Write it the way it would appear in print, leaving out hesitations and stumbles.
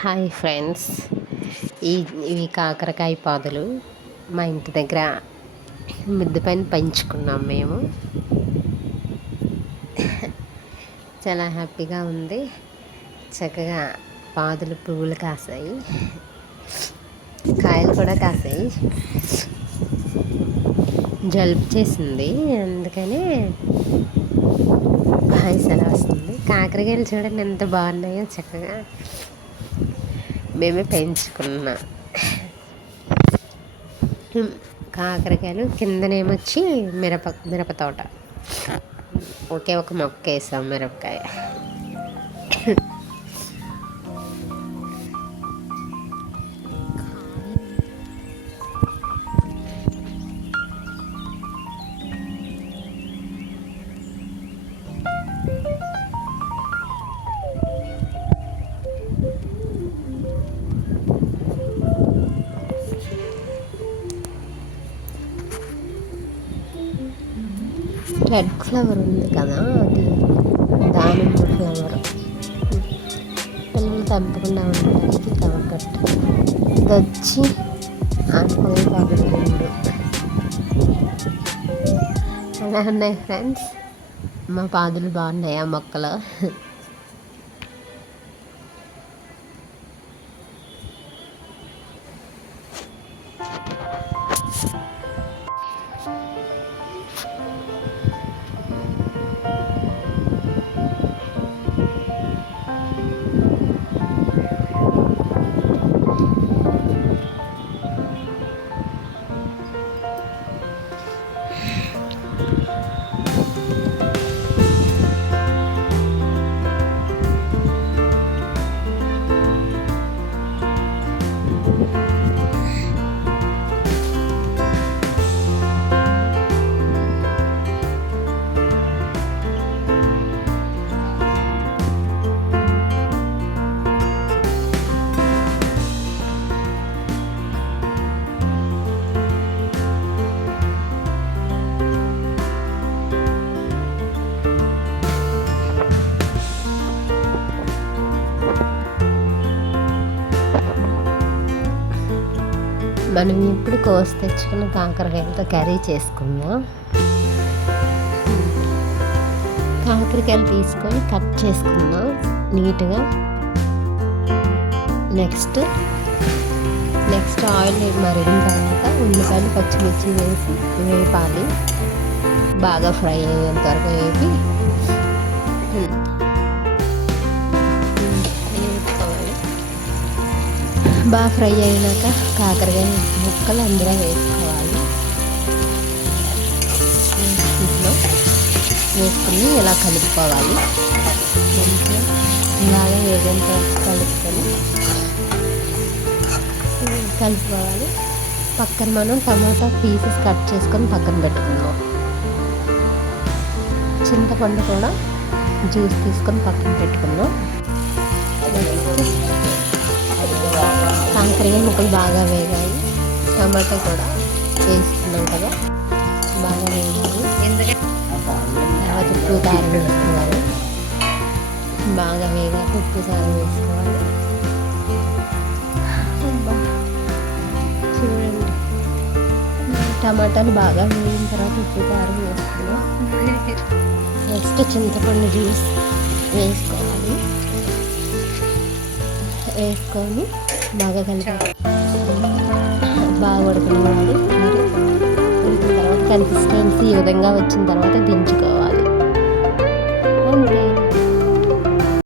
Hi friends, ఇవి కాకరకాయ పాదులు మా ఇంటి దగ్గర మిద్దె పైన పెంచుకున్నాం మేము. చాలా హ్యాపీగా ఉంది. చక్కగా పాదులు పువ్వులు కాసాయి, కాయలు కూడా కాసాయి. జలుబు చేసింది, అందుకని వాయిస్ అలా వస్తుంది. కాకరకాయలు చూడండి ఎంత బాగున్నాయో. చక్కగా మేమే పెంచుకున్నా కాకరకాయలు. కిందనేమొచ్చి మిరప తోట. ఒకే ఒక మొక్క వేసాం మిరపకాయ. రెడ్ ఫ్లవర్ ఉంది కదా, అది దానిమ్మ ఫ్లవర్. పిల్లలు తప్పకుండా ఉండడానికి కవర్ కట్టు. ఇది వచ్చి ఆకుకూర పాదులు. అలా ఉన్నాయి ఫ్రెండ్స్, మా పాదులు బాగున్నాయి. ఆ మొక్కలు మనం ఇప్పుడు కోసి తెచ్చుకున్న కాకరకాయలతో కర్రీ చేసుకుందాం. కాకరకాయలు తీసుకొని కట్ చేసుకుందాం నీట్గా. నెక్స్ట్ ఆయిల్ మరిగిన తర్వాత ఉల్లిపాయలు పచ్చిమిర్చి వేసి వేపాలి. బాగా ఫ్రై అయ్యేంత వరకు వేపి బాగా ఫ్రై అయినాక కాకరకాయ ముక్కలు అందులో వేసుకోవాలి. ఇంట్లో వేసుకుని ఇలా కలుపుకోవాలి. మంచిగా ఇలాగా వేగంతో కలుపుకోవాలి. పక్కన మనం టమాటా పీసెస్ కట్ చేసుకొని పక్కన పెట్టుకుందాం. చింతపండు కూడా జ్యూస్ తీసుకొని పక్కన పెట్టుకుందాం. కాకరకాయ ముక్కలు బాగా వేగాలి. టమాటా కూడా వేసుకున్నాం కదా, బాగా వేగాలి. తర్వాత ఉప్పు కారం వేసుకోవాలి. బాగా వేగాక ఉప్పు కారం వేసుకోవాలి. చూడండి, టమాటాలు బాగా వేగిన తర్వాత ఉప్పు కారం వేసుకున్నాం. నెక్స్ట్ చింతపండు జ్యూస్ వేసుకోవాలి. వేసుకొని బాగా కలిపి బాగా ఉడకనివ్వాలి. ఉడికిన తర్వాత కన్సిస్టెన్సీ ఈ విధంగా వచ్చిన తర్వాత దించుకోవాలి.